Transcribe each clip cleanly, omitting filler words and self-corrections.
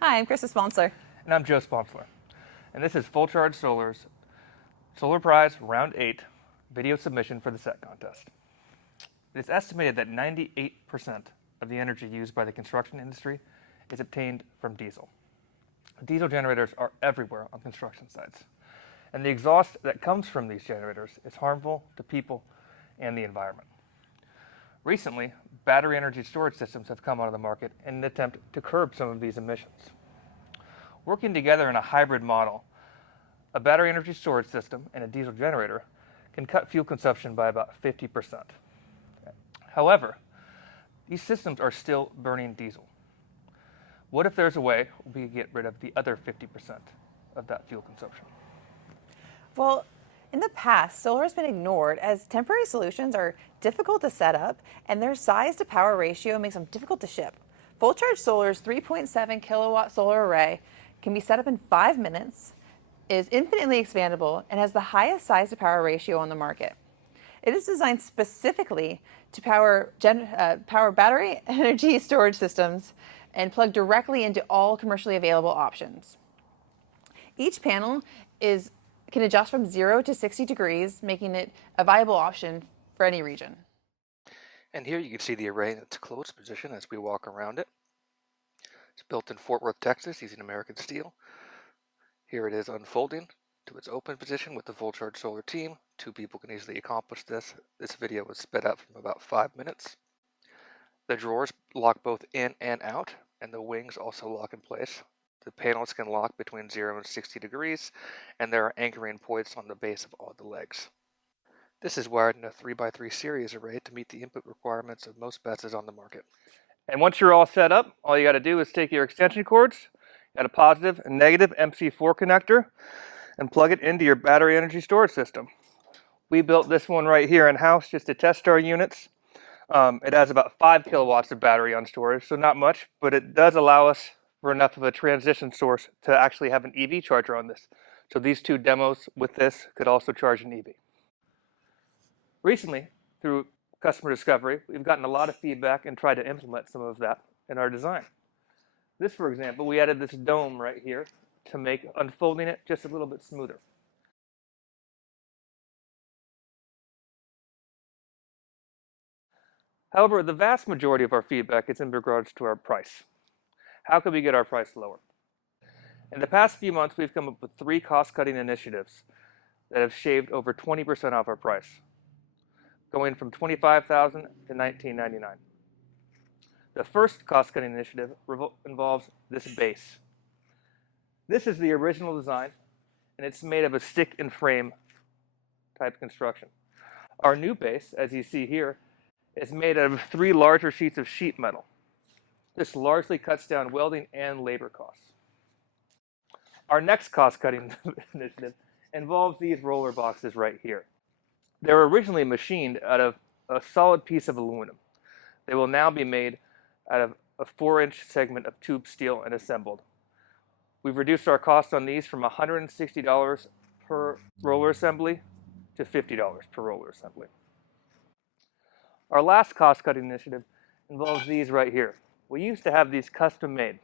Hi, I'm Krista Sponsler. And I'm Joe Sponsler. And this is Full Charge Solar's Solar Prize Round 8 video submission for the set contest. It is estimated that 98% of the energy used by the construction industry is obtained from diesel. Diesel generators are everywhere on construction sites, and the exhaust that comes from these generators is harmful to people and the environment. Recently, battery energy storage systems have come onto the market in an attempt to curb some of these emissions. Working together in a hybrid model, a battery energy storage system and a diesel generator can cut fuel consumption by about 50%. However, these systems are still burning diesel. What if there's a way we could get rid of the other 50% of that fuel consumption? Well, in the past, solar has been ignored as temporary solutions are difficult to set up and their size to power ratio makes them difficult to ship. Full Charge Solar's 3.7 kilowatt solar array can be set up in 5 minutes, is infinitely expandable, and has the highest size to power ratio on the market. It is designed specifically to power battery energy storage systems and plug directly into all commercially available options. Each panel can adjust from 0 to 60 degrees, making it a viable option for any region. And here you can see the array in its closed position as we walk around it. It's built in Fort Worth, Texas, using American steel. Here it is unfolding to its open position with the Full Charge Solar team. 2 people can easily accomplish this. This video was sped up from about 5 minutes. The drawers lock both in and out, and the wings also lock in place. The panels can lock between 0 and 60 degrees, and there are anchoring points on the base of all the legs. This is wired in a 3x3 series array to meet the input requirements of most buses on the market. And once you're all set up, all you got to do is take your extension cords, got a positive and negative MC4 connector, and plug it into your battery energy storage system. We built this one right here in-house just to test our units. It has about 5 kilowatts of battery on storage, so not much, but it does allow us for enough of a transition source to actually have an EV charger on this. So these 2 demos with this could also charge an EV. Recently, through customer discovery, we've gotten a lot of feedback and tried to implement some of that in our design. This, for example, we added this dome right here to make unfolding it just a little bit smoother. However, the vast majority of our feedback is in regards to our price. How could we get our price lower? In the past few months, we've come up with 3 cost-cutting initiatives that have shaved over 20% off our price, going from $25,000 to $19.99. The first cost-cutting initiative involves this base. This is the original design, and it's made of a stick and frame type construction. Our new base, as you see here, is made out of 3 larger sheets of sheet metal. This largely cuts down welding and labor costs. Our next cost-cutting initiative involves these roller boxes right here. They were originally machined out of a solid piece of aluminum. They will now be made out of a 4-inch segment of tube steel and assembled. We've reduced our cost on these from $160 per roller assembly to $50 per roller assembly. Our last cost-cutting initiative involves these right here. We used to have these custom made.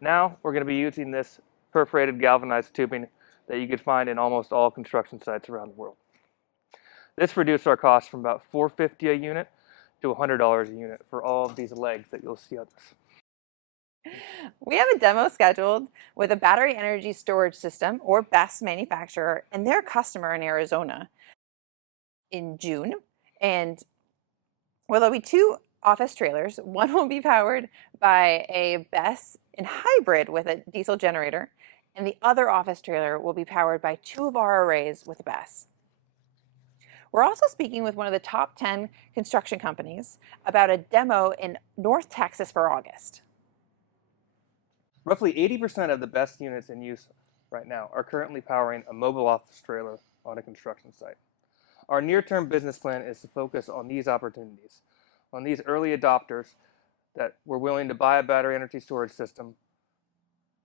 Now we're going to be using this perforated galvanized tubing that you could find in almost all construction sites around the world. This reduced our cost from about $450 a unit to $100 a unit for all of these legs that you'll see on this. We have a demo scheduled with a battery energy storage system or BESS manufacturer and their customer in Arizona in June. And well, there'll be 2 office trailers. One will be powered by a BESS in hybrid with a diesel generator, and the other office trailer will be powered by 2 of our arrays with a BESS. We're also speaking with one of the top 10 construction companies about a demo in North Texas for August. Roughly 80% of the BESS units in use right now are currently powering a mobile office trailer on a construction site. Our near-term business plan is to focus on these opportunities, on these early adopters that were willing to buy a battery energy storage system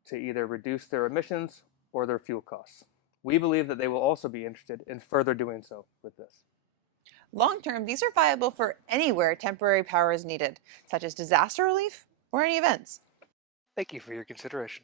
to either reduce their emissions or their fuel costs. We believe that they will also be interested in further doing so with this. Long term, these are viable for anywhere temporary power is needed, such as disaster relief or any events. Thank you for your consideration.